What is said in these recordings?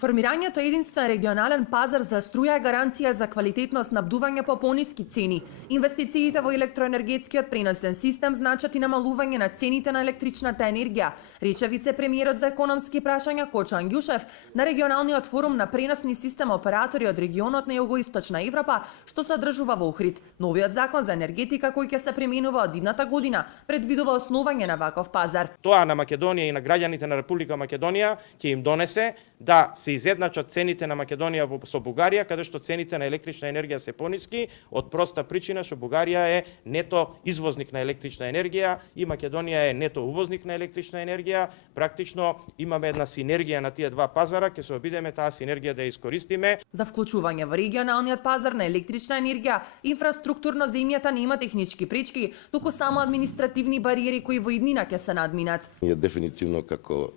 Формирањето единствен регионален пазар за струја е гаранција за квалитетно снабдување по пониски цени. Инвестициите во електроенергетскиот преносен систем значат и намалување на цените на електричната енергија, рече вице-премиерот за економски прашања Кочо Ангјушев на регионалниот форум на преносни систем оператори од регионот на Југоисточна Европа, што се одржува во Охрид. Новиот закон за енергетика кој ќе се применува од идната година предвидува основање на ваков пазар. Тоа на Македонија и на граѓаните на Република Македонија ќе им донесе да се изедначат цените на Македонија со Бугарија, каде што цените на електрична енергија се пониски, од проста причина што Бугарија е нето извозник на електрична енергија и Македонија е нето увозник на електрична енергија. Практично имаме една синергија на тие два пазара, ќе се обидеме таа синергија да ја искористиме. За вклучување во регионалниот пазар на електрична енергија, инфраструктурно земјата нема технички пречки, туку само административни бариери кои во иднина ќе се надминат. Ние дефинитивно како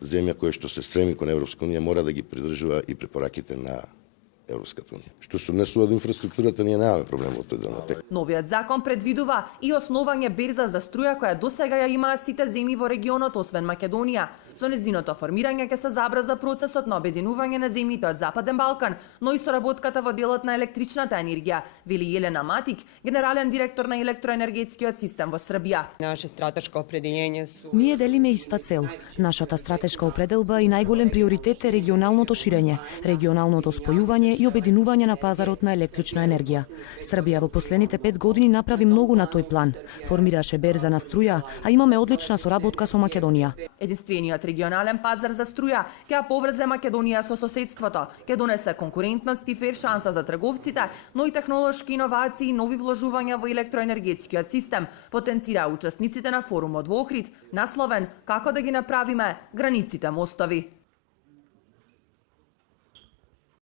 земја која што се стреми кон Европска унија мора да ги придржува и препораките на Европската унија. Што се однесува до инфраструктурата, ние немаме проблем во тој дел. Новиот закон предвидува и основање берза за струја која досега ја имаа сите земји во регионот освен Македонија. Со незиното формирање ќе се забрза процесот на обединување на земјите од Западен Балкан, но и соработката во делот на електричната енергија, вели Елена Матик, генерален директор на електроенергетскиот систем во Србија. Наше стратешко определение су... Ние делиме иста цел. Нашата стратешка определба и најголем приоритет е регионалното ширење, регионалното спојување и обединување на пазарот на електрична енергија. Србија во последните 5 години направи многу на тој план. Формираше берза на струја, а имаме одлична соработка со Македонија. Единствениот регионален пазар за струја ќе ја поврзе Македонија со соседството, ќе донесе конкурентност и фер шанса за трговците, но и технолошки иновации и нови вложувања во електроенергетскиот систем, потенцира учесниците на форумот во Охрид, насловен "Како да ги направиме границите мостови".